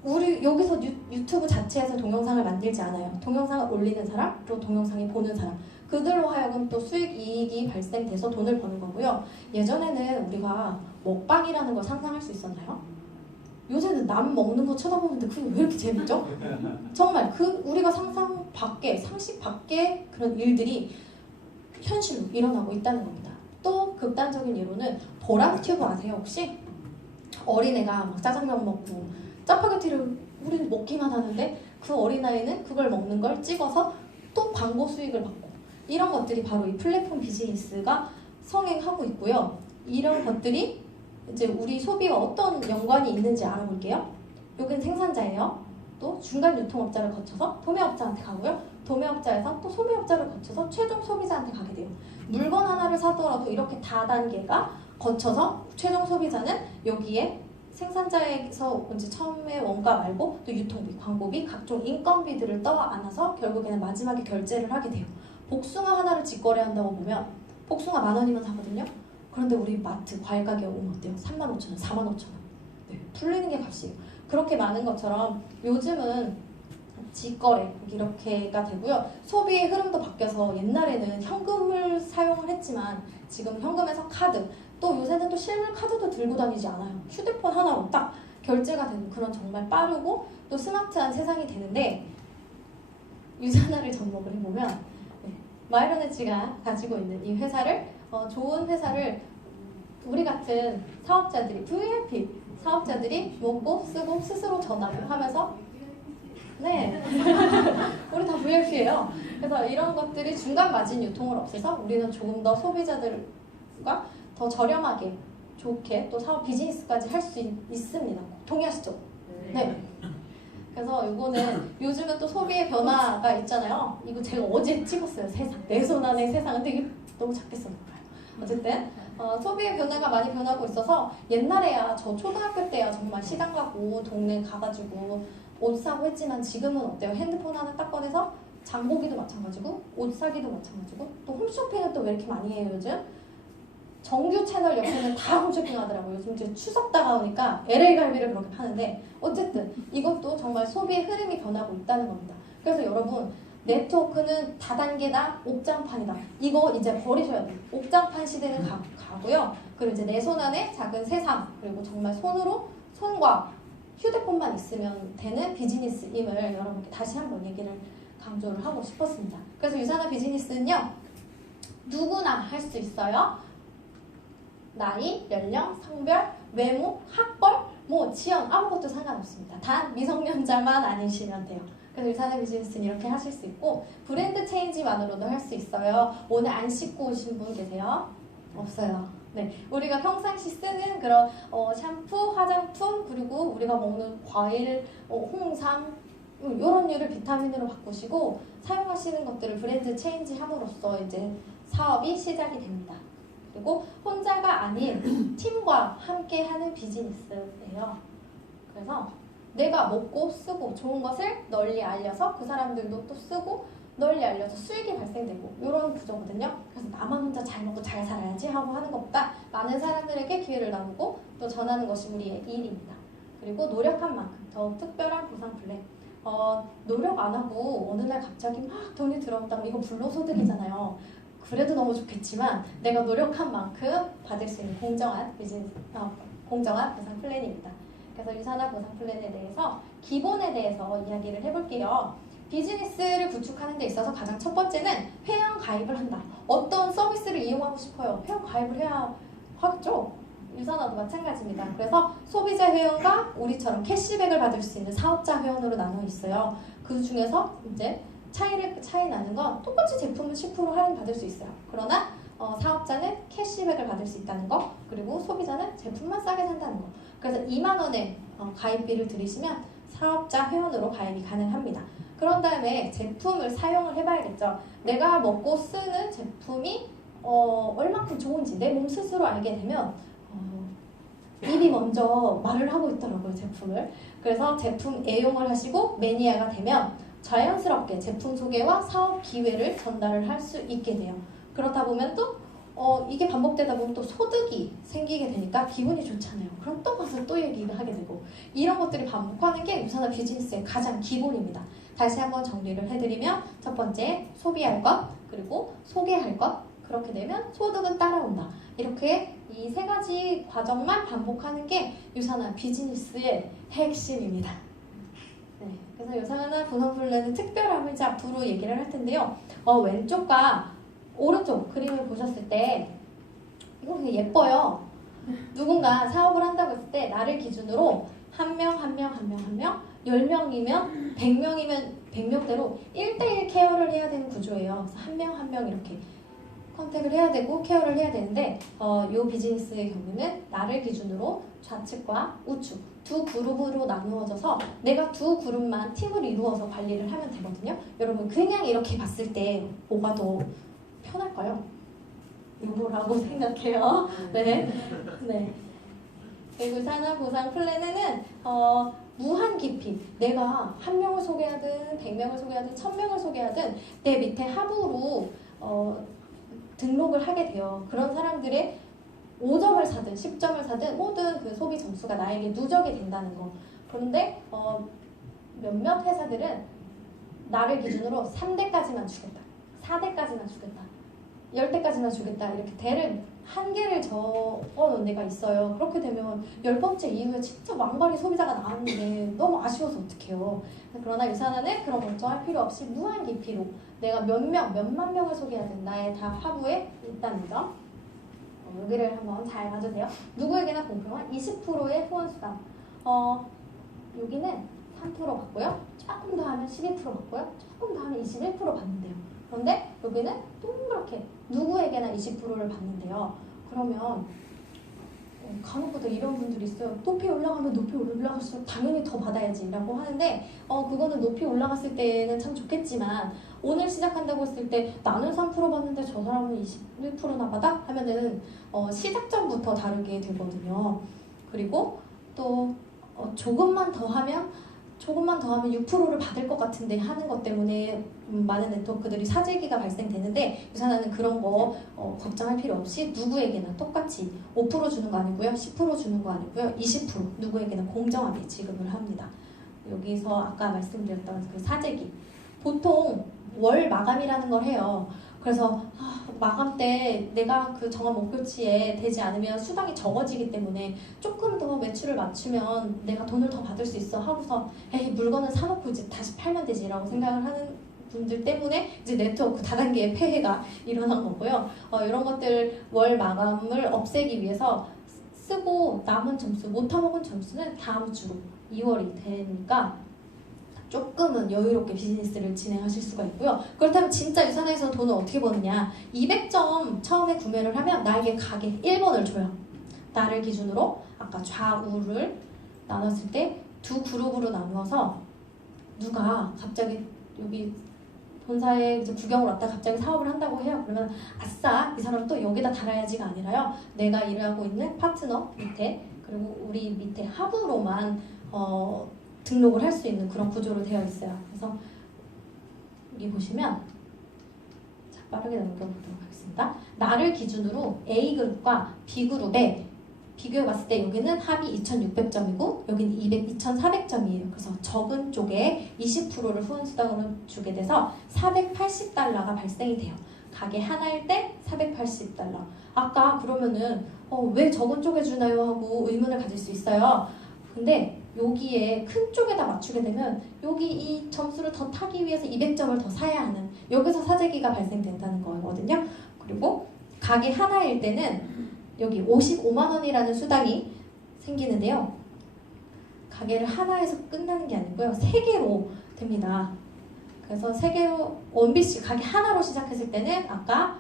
우리 여기서 유튜브 자체에서 동영상을 만들지 않아요. 동영상을 올리는 사람, 그리고 동영상이 보는 사람, 그들로 하여금 또 수익 이익이 발생돼서 돈을 버는 거고요. 예전에는 우리가 먹방이라는 걸 상상할 수 있었나요? 요새는 남 먹는 거 쳐다보는데 그게 왜 이렇게 재밌죠? 정말 우리가 상식 밖의 그런 일들이 현실로 일어나고 있다는 겁니다. 또 극단적인 예로는 보람튜브 아세요 혹시? 어린애가 막 짜장면 먹고 짜파게티를 우리는 먹기만 하는데 그 어린아이는 그걸 먹는 걸 찍어서 또 광고 수익을 받고, 이런 것들이 바로 이 플랫폼 비즈니스가 성행하고 있고요. 이런 것들이 이제 우리 소비와 어떤 연관이 있는지 알아볼게요. 여기는 생산자예요. 또 중간 유통업자를 거쳐서 도매업자한테 가고요. 도매업자에서 또 소매업자를 거쳐서 최종 소비자한테 가게 돼요. 물건 하나를 사더라도 이렇게 다단계가 거쳐서 최종 소비자는 여기에 생산자에서 이제 처음에 원가 말고 또 유통비, 광고비, 각종 인건비들을 떠안아서 결국에는 마지막에 결제를 하게 돼요. 복숭아 하나를 직거래한다고 보면 복숭아 10,000원이면 사거든요. 그런데 우리 마트 과일 가게 오면 어때요? 35,000원, 45,000원. 네, 풀리는 게 값이에요. 그렇게 많은 것처럼 요즘은 직거래 이렇게가 되고요. 소비의 흐름도 바뀌어서 옛날에는 현금을 사용을 했지만 지금 현금에서 카드, 또 요새는 또 실물 카드도 들고 다니지 않아요. 휴대폰 하나로 딱 결제가 되는 그런 정말 빠르고 또 스마트한 세상이 되는데, 유산화를 접목을 해보면 마이러네츠가 가지고 있는 이 회사를 좋은 회사를 우리 같은 사업자들이 VIP 사업자들이 먹고 쓰고 스스로 전화를 하면서 네 우리 다 VIP예요. 그래서 이런 것들이 중간 마진 유통을 없애서 우리는 조금 더 소비자들과 더 저렴하게 좋게 또 사업 비즈니스까지 할 수 있습니다. 동의하시죠? 네. 그래서 이거는 요즘은 또 소비의 변화가 있잖아요. 이거 제가 어제 찍었어요. 세상, 내 손 안의 세상. 근데 이게 너무 작게 써놓을까요? 어쨌든 소비의 변화가 많이 변하고 있어서 옛날에야 저 초등학교 때야 정말 시장 가고 동네 가가지고 옷 사고 했지만 지금은 어때요? 핸드폰 하나 딱 꺼내서 장보기도 마찬가지고 옷 사기도 마찬가지고 또 홈쇼핑은 또 왜 이렇게 많이 해요 요즘? 정규 채널 옆에는 다 홈쇼핑 하더라고요. 요즘 이제 추석 다가오니까 LA 갈비를 그렇게 파는데, 어쨌든 이것도 정말 소비의 흐름이 변하고 있다는 겁니다. 그래서 여러분, 네트워크는 다단계다, 옥장판이다. 이거 이제 버리셔야 돼요. 옥장판 시대는 가고요. 그리고 이제 내 손 안에 작은 세상, 그리고 정말 손과 휴대폰만 있으면 되는 비즈니스임을 여러분께 다시 한번 얘기를 강조를 하고 싶었습니다. 그래서 유산화 비즈니스는요, 누구나 할 수 있어요. 나이, 연령, 성별, 외모, 학벌, 지연 아무것도 상관없습니다. 단 미성년자만 아니시면 돼요. 그래서 유산화 비즈니스는 이렇게 하실 수 있고, 브랜드 체인지만으로도 할 수 있어요. 오늘 안 씻고 오신 분 계세요? 없어요. 네, 우리가 평상시 쓰는 그런 샴푸, 화장품, 그리고 우리가 먹는 과일, 홍삼 이런 류를 비타민으로 바꾸시고 사용하시는 것들을 브랜드 체인지 함으로써 이제 사업이 시작이 됩니다. 그리고 혼자가 아닌 팀과 함께 하는 비즈니스예요. 그래서 내가 먹고 쓰고 좋은 것을 널리 알려서 그 사람들도 또 쓰고 널리 알려서 수익이 발생되고 이런 구조거든요. 그래서 나만 혼자 잘 먹고 잘 살아야지 하고 하는 것보다 많은 사람들에게 기회를 나누고 또 전하는 것이 우리의 일입니다. 그리고 노력한 만큼 더욱 특별한 보상 플랜. 노력 안 하고 어느 날 갑자기 막 돈이 들어온다면 이거 불로소득이잖아요. 그래도 너무 좋겠지만 내가 노력한 만큼 받을 수 있는 공정한 보상 플랜입니다. 그래서 유산화 보상 플랜에 대해서 기본에 대해서 이야기를 해볼게요. 비즈니스를 구축하는 데 있어서 가장 첫 번째는 회원 가입을 한다. 어떤 서비스를 이용하고 싶어요? 회원 가입을 해야 하겠죠? 유산화도 마찬가지입니다. 그래서 소비자 회원과 우리처럼 캐시백을 받을 수 있는 사업자 회원으로 나눠 있어요. 그 중에서 이제 차이 나는 건 똑같이 제품은 10% 할인 받을 수 있어요. 그러나 사업자는 캐시백을 받을 수 있다는 거, 그리고 소비자는 제품만 싸게 산다는 거. 그래서 2만 원의 가입비를 들이시면 사업자 회원으로 가입이 가능합니다. 그런 다음에 제품을 사용을 해봐야겠죠. 내가 먹고 쓰는 제품이 얼마큼 좋은지 내 몸 스스로 알게 되면 입이 먼저 말을 하고 있더라고요, 제품을. 그래서 제품 애용을 하시고 매니아가 되면 자연스럽게 제품 소개와 사업 기회를 전달을 할 수 있게 돼요. 그러다 보면 또 이게 반복되다 보면 또 소득이 생기게 되니까 기분이 좋잖아요. 그럼 또 가서 또 얘기를 하게 되고, 이런 것들이 반복하는 게 유산화 비즈니스의 가장 기본입니다. 다시 한번 정리를 해드리면, 첫 번째 소비할 것, 그리고 소개할 것, 그렇게 되면 소득은 따라온다. 이렇게 이 세 가지 과정만 반복하는 게 유산화 비즈니스의 핵심입니다. 네, 그래서 유산화 분할 플랜의 특별함을 이제 앞으로 얘기를 할 텐데요. 왼쪽과 오른쪽 그림을 보셨을 때 이거 되게 예뻐요. 누군가 사업을 한다고 했을 때 나를 기준으로 한 명, 10명이면 100명이면 100명대로 1대1 케어를 해야 되는 구조예요. 그래서 한 명 한 명 이렇게 컨택을 해야 되고 케어를 해야 되는데 이 비즈니스의 경우는 나를 기준으로 좌측과 우측 두 그룹으로 나누어져서 내가 두 그룹만 팀을 이루어서 관리를 하면 되거든요. 여러분 그냥 이렇게 봤을 때 뭐가 더 편할까요? 이거라고 생각해요. 네. 그리고 산화 보상 플랜에는 무한 깊이 내가 한 명을 소개하든 100명을 소개하든 1000명을 소개하든 내 밑에 하부로 등록을 하게 돼요. 그런 사람들의 5점을 사든 10점을 사든 모든 그 소비 점수가 나에게 누적이 된다는 거. 그런데 몇몇 회사들은 나를 기준으로 3대까지만 주겠다, 4대까지만 주겠다, 10대까지만 주겠다, 이렇게 대를 한계를 적어놓은 데가 있어요. 그렇게 되면 10번째 이후에 진짜 왕발이 소비자가 나왔는데 너무 아쉬워서 어떡해요. 그러나 유산화는 그런 걱정할 필요 없이 무한 깊이로 내가 몇만 명을 소개하든 나의 다 하부에 있다는 점. 여기를 한번 잘 봐주세요. 누구에게나 공평한 20%의 후원수당. 여기는 3% 받고요. 조금 더 하면 12% 받고요. 조금 더 하면 21% 받는데요. 그런데 여기는 동그랗게 누구에게나 20%를 받는데요. 그러면 간혹가다 이런 분들이 있어요. 높이 올라가면 높이 올라갈수록 당연히 더 받아야지 라고 하는데 그거는 높이 올라갔을 때는 참 좋겠지만 오늘 시작한다고 했을 때 나는 3% 받는데 저 사람은 21%나 받아? 하면은 시작점부터 다르게 되거든요. 그리고 또 조금만 더 하면 6%를 받을 것 같은데 하는 것 때문에 많은 네트워크들이 사재기가 발생되는데 유산화는 그런 거 걱정할 필요 없이 누구에게나 똑같이 5% 주는 거 아니고요, 10% 주는 거 아니고요, 20% 누구에게나 공정하게 지급을 합니다. 여기서 아까 말씀드렸던 그 사재기, 보통 월 마감이라는 걸 해요. 그래서 마감 때 내가 그 정한 목표치에 되지 않으면 수당이 적어지기 때문에 조금 더 매출을 맞추면 내가 돈을 더 받을 수 있어 하고서 에이 물건을 사놓고 이제 다시 팔면 되지 라고 생각을 하는 분들 때문에 이제 네트워크 다단계의 폐해가 일어난 거고요. 이런 것들 월 마감을 없애기 위해서 쓰고 남은 점수, 못 타먹은 점수는 다음 주로 2월이 되니까 조금은 여유롭게 비즈니스를 진행하실 수가 있고요. 그렇다면 진짜 유산화에서 돈을 어떻게 버느냐, 200점 처음에 구매를 하면 나에게 가게 1번을 줘요. 나를 기준으로 아까 좌우를 나눴을 때 두 그룹으로 나누어서 누가 갑자기 여기 본사에 이제 구경을 왔다 갑자기 사업을 한다고 해요. 그러면 아싸 이 사람 또 여기다 달아야지가 아니라요, 내가 일하고 있는 파트너 밑에 그리고 우리 밑에 하부로만 등록을 할 수 있는 그런 구조로 되어 있어요. 그래서 여기 보시면 자, 빠르게 넘겨보도록 하겠습니다. 나를 기준으로 A그룹과 B그룹에 비교해봤을 때 여기는 합이 2600점이고 여기는 2400점이에요. 그래서 적은 쪽에 20%를 후원수당으로 주게 돼서 480달러가 발생이 돼요. 가게 하나일 때 480달러. 아까 그러면은 왜 적은 쪽에 주나요? 하고 의문을 가질 수 있어요. 근데 여기에 큰 쪽에다 맞추게 되면 여기 이 점수를 더 타기 위해서 200점을 더 사야 하는, 여기서 사재기가 발생된다는 거거든요. 그리고 가게 하나일 때는 여기 55만 원이라는 수당이 생기는데요. 가게를 하나에서 끝나는 게 아니고요, 3개로 됩니다. 그래서 3개로 원비씩 가게 하나로 시작했을 때는 아까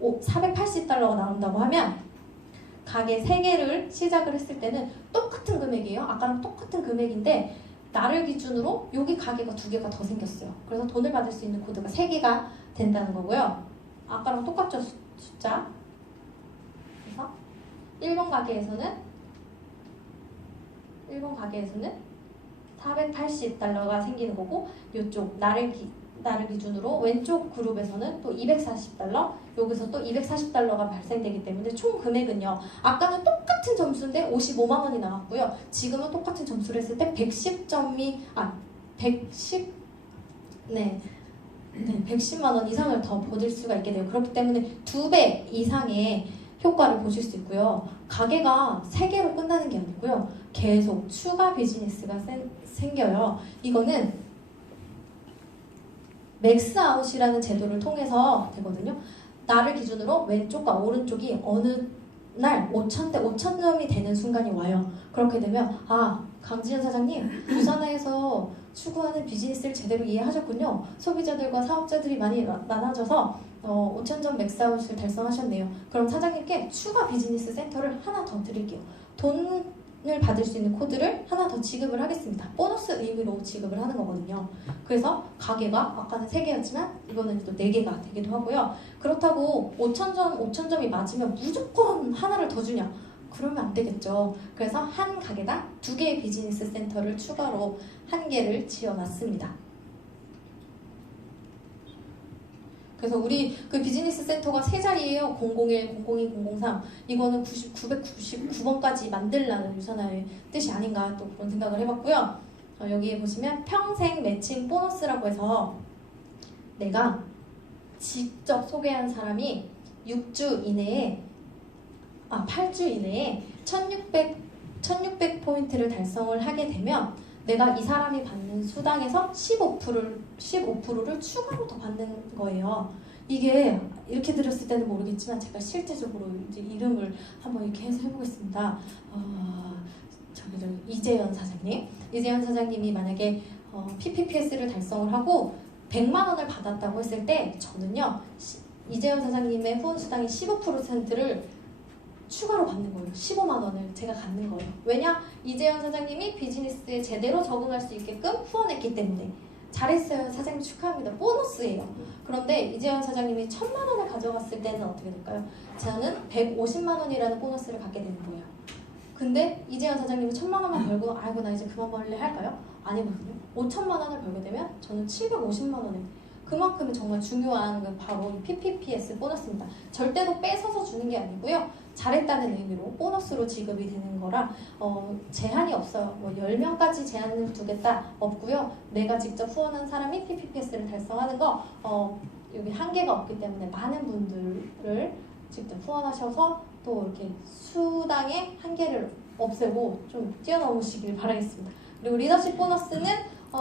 480달러가 나온다고 하면 가게 3개를 시작을 했을 때는 똑같은 금액이에요. 아까랑 똑같은 금액인데 나를 기준으로 여기 가게가 2개가 더 생겼어요. 그래서 돈을 받을 수 있는 코드가 3개가 된다는 거고요. 아까랑 똑같죠, 숫자. 그래서 1번 가게에서는 480달러가 생기는 거고, 이쪽 나를 기준으로 왼쪽 그룹에서는 또 240달러, 여기서 또 240달러가 발생되기 때문에 총 금액은요, 아까는 똑같은 점수인데 55만 원이 나왔고요. 지금은 똑같은 점수를 했을 때 110만 원 이상을 더 받을 수가 있게 돼요. 그렇기 때문에 2배 이상의 효과를 보실 수 있고요. 가게가 3개로 끝나는 게 아니고요. 계속 추가 비즈니스가 생겨요. 이거는 맥스아웃이라는 제도를 통해서 되거든요. 나를 기준으로 왼쪽과 오른쪽이 어느 날 5,000점이 되는 순간이 와요. 그렇게 되면 강지현 사장님, 유산화에서 추구하는 비즈니스를 제대로 이해하셨군요. 소비자들과 사업자들이 많이 많아져서 5,000점 맥스아웃을 달성하셨네요. 그럼 사장님께 추가 비즈니스 센터를 하나 더 드릴게요. 돈을 받을 수 있는 코드를 하나 더 지급을 하겠습니다. 보너스 의미로 지급을 하는 거거든요. 그래서 가게가 아까는 3개였지만 이거는 또 4개가 되기도 하고요. 그렇다고 5,000점이 맞으면 무조건 하나를 더 주냐? 그러면 안 되겠죠. 그래서 한 가게당 2개의 비즈니스 센터를 추가로 1개를 지어놨습니다. 그래서 우리 그 비즈니스 센터가 3자리예요. 001, 002, 003. 이거는 999번까지 만들라는 유산화의 뜻이 아닌가 또 그런 생각을 해봤고요. 여기에 보시면 평생 매칭 보너스라고 해서 내가 직접 소개한 사람이 8주 이내에 1600포인트를 달성을 하게 되면 내가 이 사람이 받는 수당에서 15%를 추가로 더 받는 거예요. 이게 이렇게 들었을 때는 모르겠지만 제가 실제적으로 이제 이름을 한번 이렇게 해서 해보겠습니다. 이재현 사장님이 만약에 PPPS를 달성을 하고 100만 원을 받았다고 했을 때 저는요, 이재현 사장님의 후원 수당의 15%를 추가로 받는 거예요. 15만 원을 제가 갖는 거예요. 왜냐? 이재현 사장님이 비즈니스에 제대로 적응할 수 있게끔 후원했기 때문에. 잘했어요. 사장님 축하합니다. 보너스예요. 그런데 이재현 사장님이 1,000만 원을 가져갔을 때는 어떻게 될까요? 저는 150만 원이라는 보너스를 갖게 되는 거예요. 근데 이재현 사장님이 1,000만 원만 벌고 아이고 나 이제 그만 벌래 할까요? 아니거든요. 5,000만 원을 벌게 되면 저는 750만 원에 그만큼 정말 중요한 바로 PPPS 보너스입니다. 절대로 뺏어서 주는 게 아니고요. 잘했다는 의미로 보너스로 지급이 되는 거라 제한이 없어요. 10명까지 제한을 두겠다 없고요. 내가 직접 후원한 사람이 PPPS를 달성하는 거 여기 한계가 없기 때문에 많은 분들을 직접 후원하셔서 또 이렇게 수당의 한계를 없애고 좀 뛰어넘으시길 바라겠습니다. 그리고 리더십 보너스는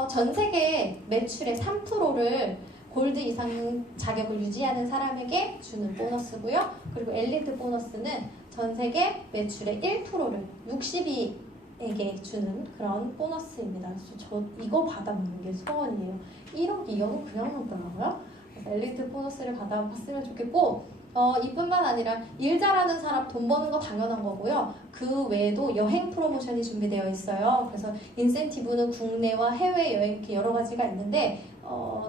전 세계 매출의 3%를 골드 이상 자격을 유지하는 사람에게 주는 보너스고요. 그리고 엘리트 보너스는 전 세계 매출의 1%를 60위에게 주는 그런 보너스입니다. 그래서 저 이거 받아보는 게 소원이에요. 1억, 2억은 그냥 넘더라고요. 그래서 엘리트 보너스를 받아봤으면 좋겠고 이뿐만 아니라 일 잘하는 사람 돈 버는 거 당연한 거고요. 그 외에도 여행 프로모션이 준비되어 있어요. 그래서 인센티브는 국내와 해외 여행 이렇게 여러 가지가 있는데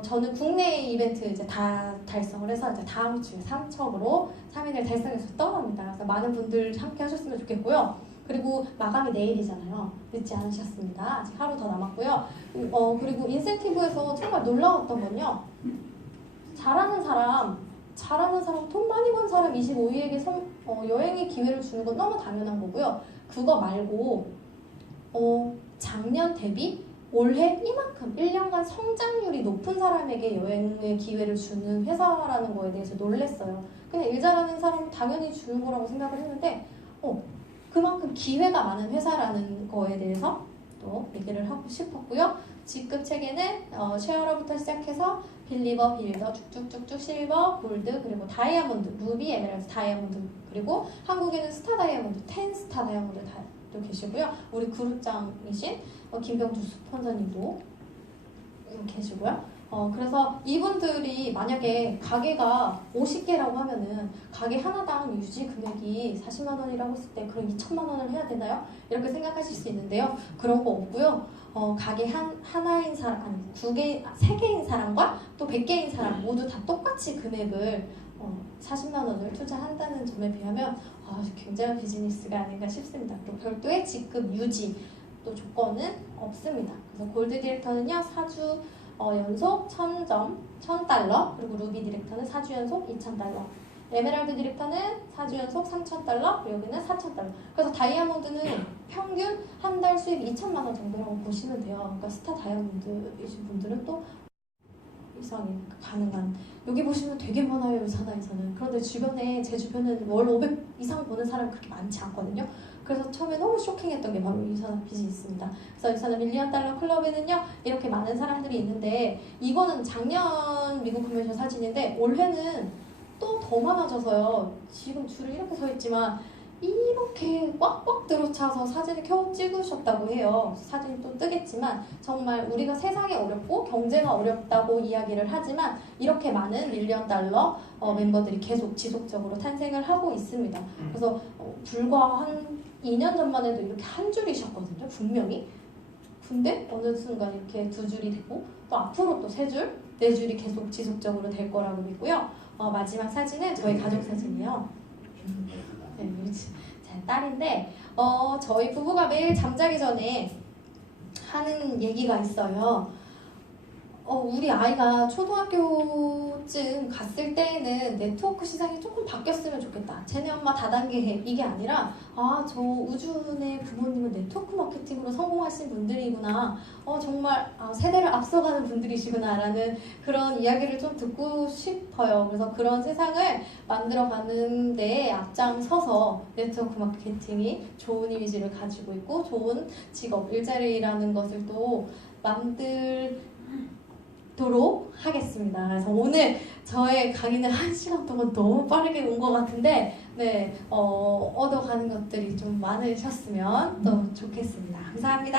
저는 국내 이벤트 이제 다 달성을 해서 이제 다음 주에 삼척으로 3일을 달성해서 떠납니다. 그래서 많은 분들 함께 하셨으면 좋겠고요. 그리고 마감이 내일이잖아요. 늦지 않으셨습니다. 아직 하루 더 남았고요. 그리고 인센티브에서 정말 놀라웠던 건요. 잘하는 사람, 돈 많이 번 사람 25위에게 여행의 기회를 주는 건 너무 당연한 거고요. 그거 말고 작년 대비 올해 이만큼 1년간 성장률이 높은 사람에게 여행의 기회를 주는 회사라는 거에 대해서 놀랬어요. 그냥 일 잘하는 사람은 당연히 주는 거라고 생각을 했는데 그만큼 기회가 많은 회사라는 거에 대해서 또 얘기를 하고 싶었고요. 직급 체계는 쉐어러부터 시작해서 빌리버, 빌더, 쭉쭉쭉쭉 실버, 골드, 그리고 다이아몬드, 루비, 에메랄드, 다이아몬드, 그리고 한국에는 스타 다이아몬드, 10스타 다이아몬드 도 계시고요. 우리 그룹장이신 김병주 스폰서님도 계시고요. 그래서 이분들이 만약에 가게가 50개라고 하면은 가게 하나당 유지 금액이 40만 원이라고 했을 때 그럼 2천만 원을 해야 되나요? 이렇게 생각하실 수 있는데요. 그런 거 없고요. 가게 하나인 사람, 아니 3개인 사람과 또 100개인 사람 모두 다 똑같이 금액을 40만 원을 투자한다는 점에 비하면 굉장한 비즈니스가 아닌가 싶습니다. 그리고 별도의 직급 유지 또 조건은 없습니다. 그래서 골드 디렉터는요 4주 연속 1000점, 1000달러, 그리고 루비 디렉터는 4주 연속 2000달러, 에메랄드 디렉터는 4주 연속 3000달러, 여기는 4000달러. 그래서 다이아몬드는 평균 한 달 수입 2천만 원 정도라고 보시면 돼요. 그러니까 스타 다이아몬드이신 분들은 또 이상이 가능한. 여기 보시면 되게 많아요, 이 산하에서는. 그런데 제 주변은 월 500 이상 버는 사람이 그렇게 많지 않거든요. 그래서 처음에 너무 쇼킹했던 게 바로 이 산하 비즈니스입니다. 그래서 이 산하 밀리언 달러 클럽에는요 이렇게 많은 사람들이 있는데, 이거는 작년 미국 컨벤션 사진인데 올해는 또 더 많아져서요. 지금 줄을 이렇게 서 있지만 이렇게 꽉꽉 들어차서 사진을 겨우 찍으셨다고 해요. 사진이 또 뜨겠지만 정말 우리가 세상이 어렵고 경제가 어렵다고 이야기를 하지만 이렇게 많은 밀리언 달러 멤버들이 계속 지속적으로 탄생을 하고 있습니다. 그래서 불과 한 2년 전만 해도 이렇게 한 줄이셨거든요, 분명히. 근데 어느 순간 이렇게 2줄이 되고 또 앞으로 또 3줄, 4줄이 계속 지속적으로 될 거라고 믿고요. 마지막 사진은 저희 가족 사진이에요. 네, 제 딸인데 저희 부부가 매일 잠자기 전에 하는 얘기가 있어요. 우리 아이가 초등학교쯤 갔을 때는 네트워크 시장이 조금 바뀌었으면 좋겠다. 쟤네 엄마 다단계해. 이게 아니라 저 우준의 부모님은 네트워크 마케팅으로 성공하신 분들이구나. 정말 세대를 앞서가는 분들이시구나 라는 그런 이야기를 좀 듣고 싶어요. 그래서 그런 세상을 만들어가는 데에 앞장서서 네트워크 마케팅이 좋은 이미지를 가지고 있고 좋은 직업, 일자리라는 것을 또 만들도록 하겠습니다. 그래서 오늘 저의 강의는 1시간 동안 너무 빠르게 온 것 같은데 얻어가는 것들이 좀 많으셨으면 또 좋겠습니다. 감사합니다.